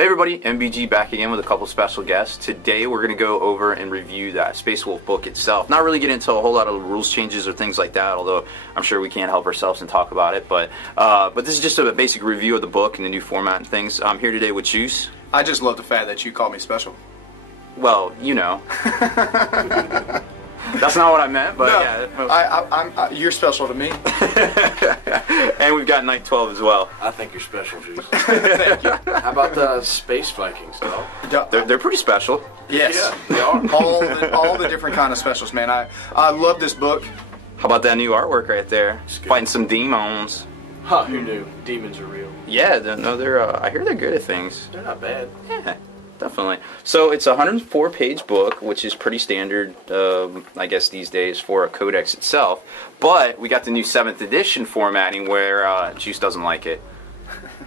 Hey everybody, MBG back again with a couple special guests. Today we're going to go over and review that Space Wolf book itself. Not really get into a whole lot of rules changes or things like that, although I'm sure we can't help ourselves and talk about it. But this is just a basic review of the book and the new format and things. I'm here today with Juice. I just love the fact that you call me special. Well, you know. That's not what I meant, but no, yeah. You're special to me. And we've got Night 12 as well. I think you're special, Juice. Thank you. How about the Space Vikings, though? They're pretty special. Yes, Yeah, they are. all the different kind of specials, man. I love this book. How about that new artwork right there? Fighting some demons. Huh, who knew? Demons are real. Yeah, they're I hear they're good at things. They're not bad. Yeah, definitely. So it's a 104-page book, which is pretty standard, I guess, these days for a codex itself. But we got the new 7th edition formatting where Juice doesn't like it.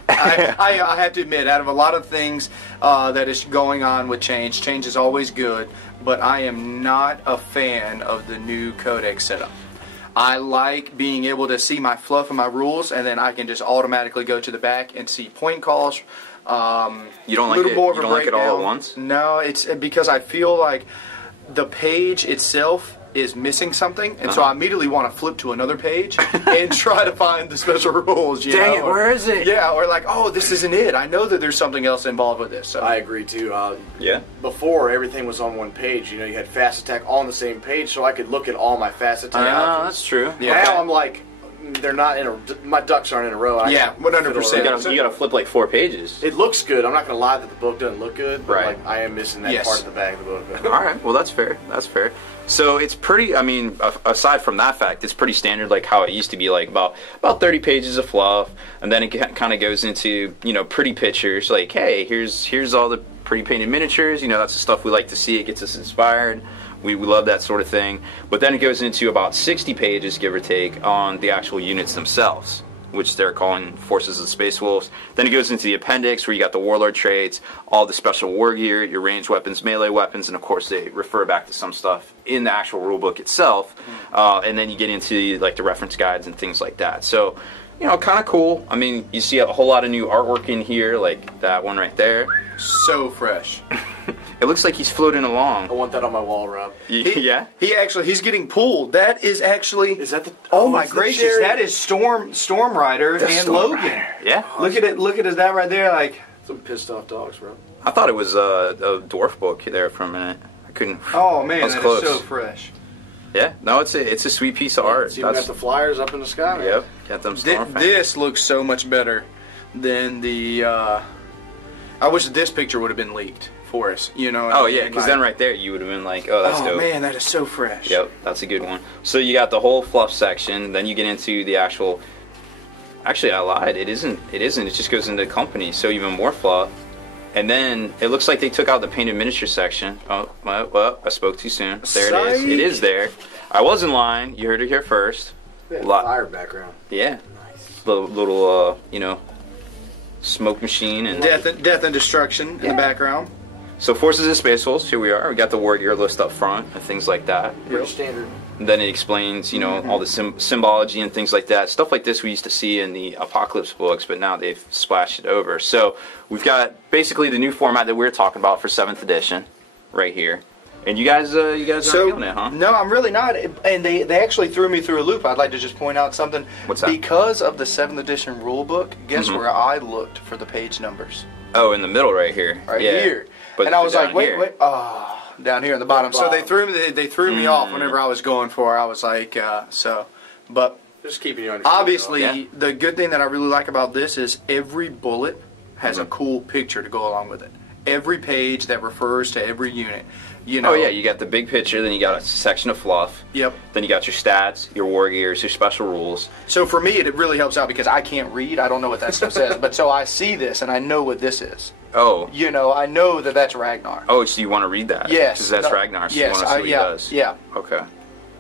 I have to admit, out of a lot of things that is going on with change is always good, but I am not a fan of the new codex setup. I like being able to see my fluff and my rules, and then I can just automatically go to the back and see point calls. You don't like it? You don't like it all at once? No, it's because I feel like the page itself is missing something, and so I immediately want to flip to another page and try to find the special rules. Dang it, where is it? Yeah, or like, oh, this isn't it. I know that there's something else involved with this. So. I agree, too. Yeah? Before, everything was on one page. You know, you had fast attack all on the same page, so I could look at all my fast attack. That's true. Yeah. Now I'm like, they're not in a, my ducks aren't in a row. Yeah, 100%. You gotta flip like 4 pages. It looks good. I'm not going to lie that the book doesn't look good, but Right. like, I am missing that part of the back of the book. Alright, well that's fair. That's fair. So it's pretty, I mean, aside from that fact, it's pretty standard like how it used to be, like about 30 pages of fluff, and then it kind of goes into, you know, pretty pictures, like, hey, here's all the pretty painted miniatures, you know, that's the stuff we like to see, it gets us inspired. We love that sort of thing. But then it goes into about 60 pages, give or take, on the actual units themselves, which they're calling Forces of the Space Wolves. Then it goes into the appendix where you got the Warlord traits, all the special war gear, your ranged weapons, melee weapons, and of course they refer back to some stuff in the actual rulebook itself. And then you get into like the reference guides and things like that. So, you know, kind of cool. I mean, you see a whole lot of new artwork in here, like that one right there. So fresh. It looks like he's floating along. I want that on my wall, Rob. Yeah? He's getting pulled. That is actually... Is that the... Oh my gracious, that is Storm Rider and Storm Logan. Rider. Yeah. Look at it, that right there, like... Some pissed off dogs, bro. I thought it was a dwarf book there for a minute. I couldn't... Oh man, was that close. is so fresh. Yeah, no, it's a sweet piece of art. See, we got the flyers up in the sky, man. Yep, got them storm This looks so much better than the... I wish this picture would have been leaked for us, you know. Oh yeah, because then right there you would have been like, oh, that's dope. Oh man, that is so fresh. Yep, that's a good one. So you got the whole fluff section, then you get into the actual... Actually, I lied. It isn't. It just goes into company, so even more fluff. And then it looks like they took out the painted miniature section. Oh, well, I spoke too soon. There it is. It is there. I wasn't lying. You heard it here first. Fire background. Yeah. Nice. Little you know, smoke machine and death and destruction in the background. So Forces of Space Wolves, here we are. We got the war gear list up front and things like that. Pretty standard. And then it explains, you know, all the symbology and things like that. Stuff like this we used to see in the Apocalypse books, but now they've splashed it over. So we've got basically the new format that we're talking about for 7th edition right here. And you guys aren't feeling it, huh? No, I'm really not. And they actually threw me through a loop. I'd like to just point out something. What's that? Because of the 7th edition rule book, guess where I looked for the page numbers? Oh, in the middle right here. Right here. But and I was like, wait, here. down here in the bottom. So they threw me off whenever I was going for. I was like, but Just keeping you on your obviously, the good thing that I really like about this is every bullet has a cool picture to go along with it. Every page that refers to every unit. You know. Oh yeah, you got the big picture, then you got a section of fluff. Yep. Then you got your stats, your war gears, your special rules. So for me, it really helps out because I can't read. I don't know what that stuff says. But so I see this and I know what this is. Oh. You know, I know that that's Ragnar. Oh, so you want to read that? Yes. Because that's Ragnar, so yes, you want to see what he does. Yeah. Okay.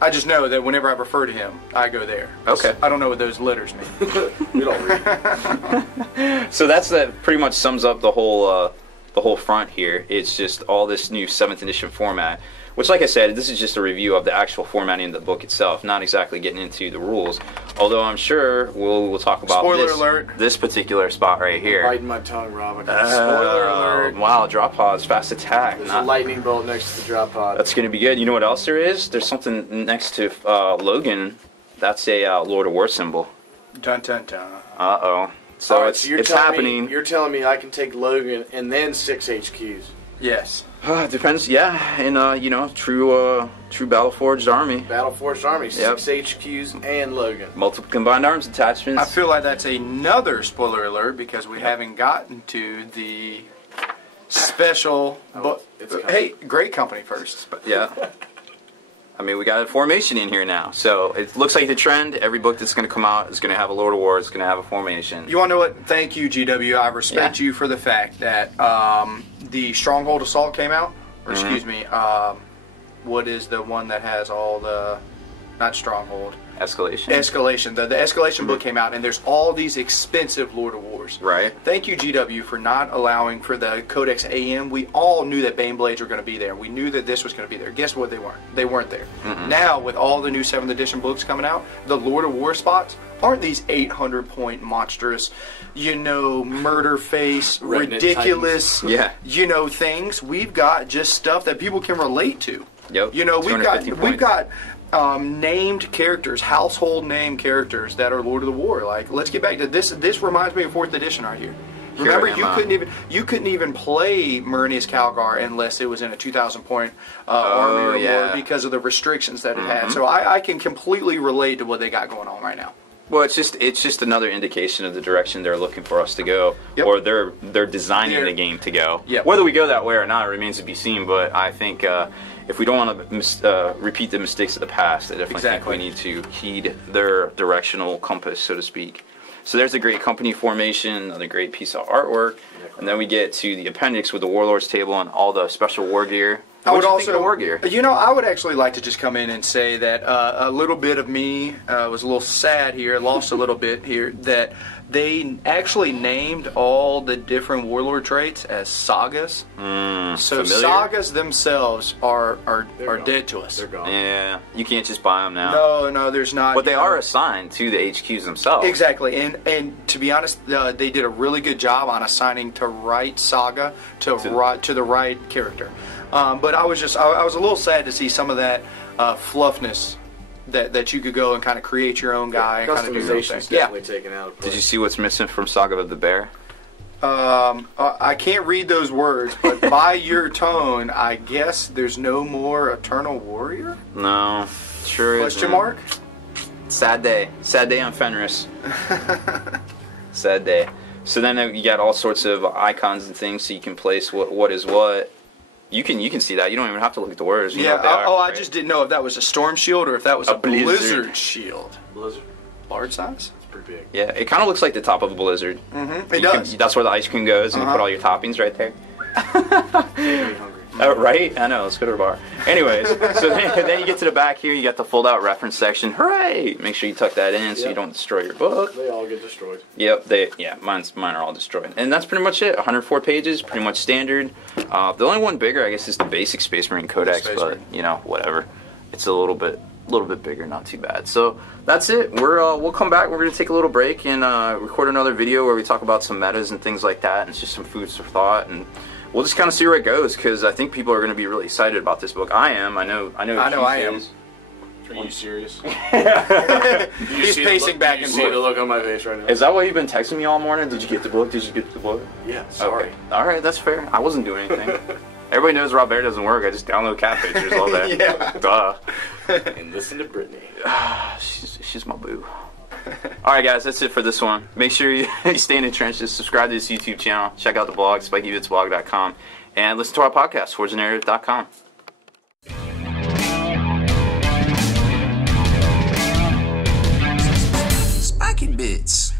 I just know that whenever I refer to him, I go there. Okay. I don't know what those letters mean. We don't read. So that pretty much sums up the whole the whole front here. It's just all this new 7th edition format, which, like I said, this is just a review of the actual formatting of the book itself, not exactly getting into the rules. Although I'm sure we'll talk about this particular spot right here. Biting my tongue, Rob. Spoiler alert. Wow, drop pods, fast attack. There's a lightning bolt next to the drop pod. That's going to be good. You know what else there is? There's something next to Logan. That's a Lord of War symbol. Dun dun dun. Uh-oh. So it's happening. You're telling me I can take Logan and then 6 HQs? Yes. It depends, yeah. In true Battleforged army. Battleforged army, 6 HQs and Logan. Multiple combined arms attachments. I feel like that's another spoiler alert because we haven't gotten to the special. Hey, great company first. Yeah. I mean, we got a formation in here now, so it looks like the trend. Every book that's going to come out is going to have a Lord of War. It's going to have a formation. You want to know what? Thank you, GW. I respect you for the fact that the Stronghold Assault came out. Or excuse me, what is the one that has all the... Not Stronghold. Escalation. Escalation. The Escalation book came out, and there's all these expensive Lord of Wars. Right. Thank you, GW, for not allowing for the Codex AM. We all knew that Baneblades were going to be there. We knew that this was going to be there. Guess what? They weren't. They weren't there. Now, with all the new 7th edition books coming out, the Lord of War spots aren't these 800-point monstrous, murder face, ridiculous, things. We've got just stuff that people can relate to. Yep. We've got named characters, household name characters that are Lord of the War. Like, let's get back to this. This reminds me of 4th edition right here. Remember, you couldn't even play Myrnius Calgar unless it was in a 2,000-point army or more because of the restrictions that it had. So I can completely relate to what they got going on right now. Well, it's just another indication of the direction they're looking for us to go, or they're designing the game to go. Yep. Whether we go that way or not remains to be seen. But I think if we don't want to repeat the mistakes of the past, I definitely think we need to heed their directional compass, so to speak. So there's a great company formation, another great piece of artwork, and then we get to the appendix with the Warlord's table and all the special war gear. I would also, war gear? I would actually like to just come in and say that a little bit of me was a little sad here, lost a little bit here, that they actually named all the different warlord traits as sagas. So familiar? Sagas themselves are dead to us. They're gone. Yeah, you can't just buy them now. No, there's not. But they are assigned to the HQs themselves. Exactly, and to be honest, they did a really good job on assigning to right saga to the right character. But I was a little sad to see some of that fluffness that you could go and kind of create your own guy and kind of do your own thing. Definitely taken out of play. Did you see what's missing from Saga of the Bear? I can't read those words, but by your tone, I guess there's no more Eternal Warrior? No, sure is. Question mark? Sad day. Sad day on Fenris. Sad day. So then you got all sorts of icons and things so you can place what is what. You can see that. You don't even have to look at the words. You know what they are, right? I just didn't know if that was a storm shield or if that was a blizzard shield. Blizzard? Large size? It's pretty big. Yeah, it kind of looks like the top of a blizzard. It does. That's where the ice cream goes, and you put all your toppings right there. Very hungry. Right? I know. Let's go to the bar. Anyways, so then you get to the back here. You got the fold-out reference section. Hooray! Make sure you tuck that in so you don't destroy your book. They all get destroyed. Yep. Mine are all destroyed. And that's pretty much it. 104 pages, pretty much standard. The only one bigger, I guess, is the basic Space Marine Codex, but whatever. It's a little bit bigger, not too bad. So that's it. We'll come back. We're gonna take a little break and record another video where we talk about some metas and things like that, and it's just some food for thought, and we'll just kind of see where it goes, because I think people are going to be really excited about this book. I am. I know I am. Are you serious? He's pacing back and forth. You see the look on my face right now. Is that why you've been texting me all morning? Did you get the book? Did you get the book? Yeah, sorry. Okay. All right, that's fair. I wasn't doing anything. Everybody knows Rob Bear doesn't work. I just download cat pictures all day. Yeah. Duh. And listen to Brittany. She's my boo. Alright guys, that's it for this one. Make sure you stay in the trenches, subscribe to this YouTube channel, check out the blog, spikeyvitsblog.com, and listen to our podcast, forgethenarrative.com. Spiky Bits.